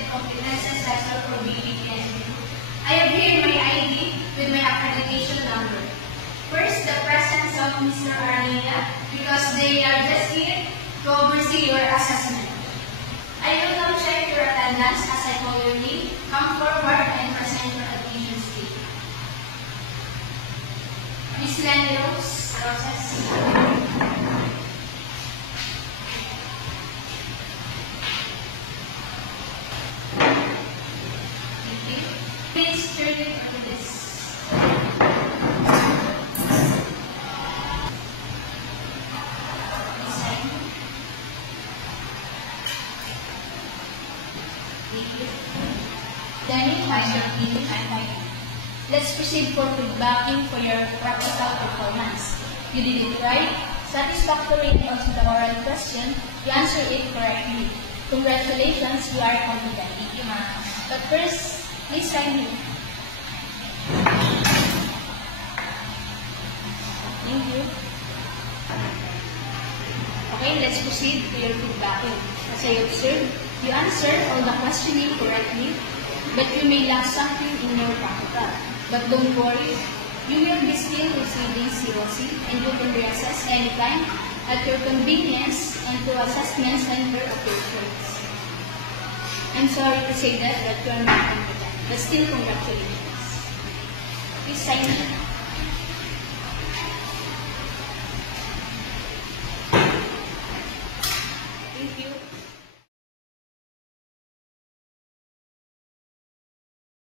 Accredited Competence Assessor for BPSU. I have here my ID with my accreditation number. First, the presence of Mr. Arlena, because they are just here to oversee your assessment. I will now check your attendance as I call your name. Come forward and present your admission slip. Miss Lenny Rose, Roses. Please turn it to this. Please sign. Danny has your opinion and time. Let's proceed for feedbacking for your practical performance. You did it right, satisfactory, and also the oral question, you answered it correctly. Congratulations, you are competent. Thank you, ma'am. But first, please sign it. Thank you. Okay, let's proceed to your feedbacking. As I observed, you answered all the questioning correctly, but you may lack something in your practical. But don't worry, you will be still receiving COC and you can reassess anytime at your convenience and to assessment center of your choice. I'm sorry to say that you are not competent, but still congratulations. Please sign it.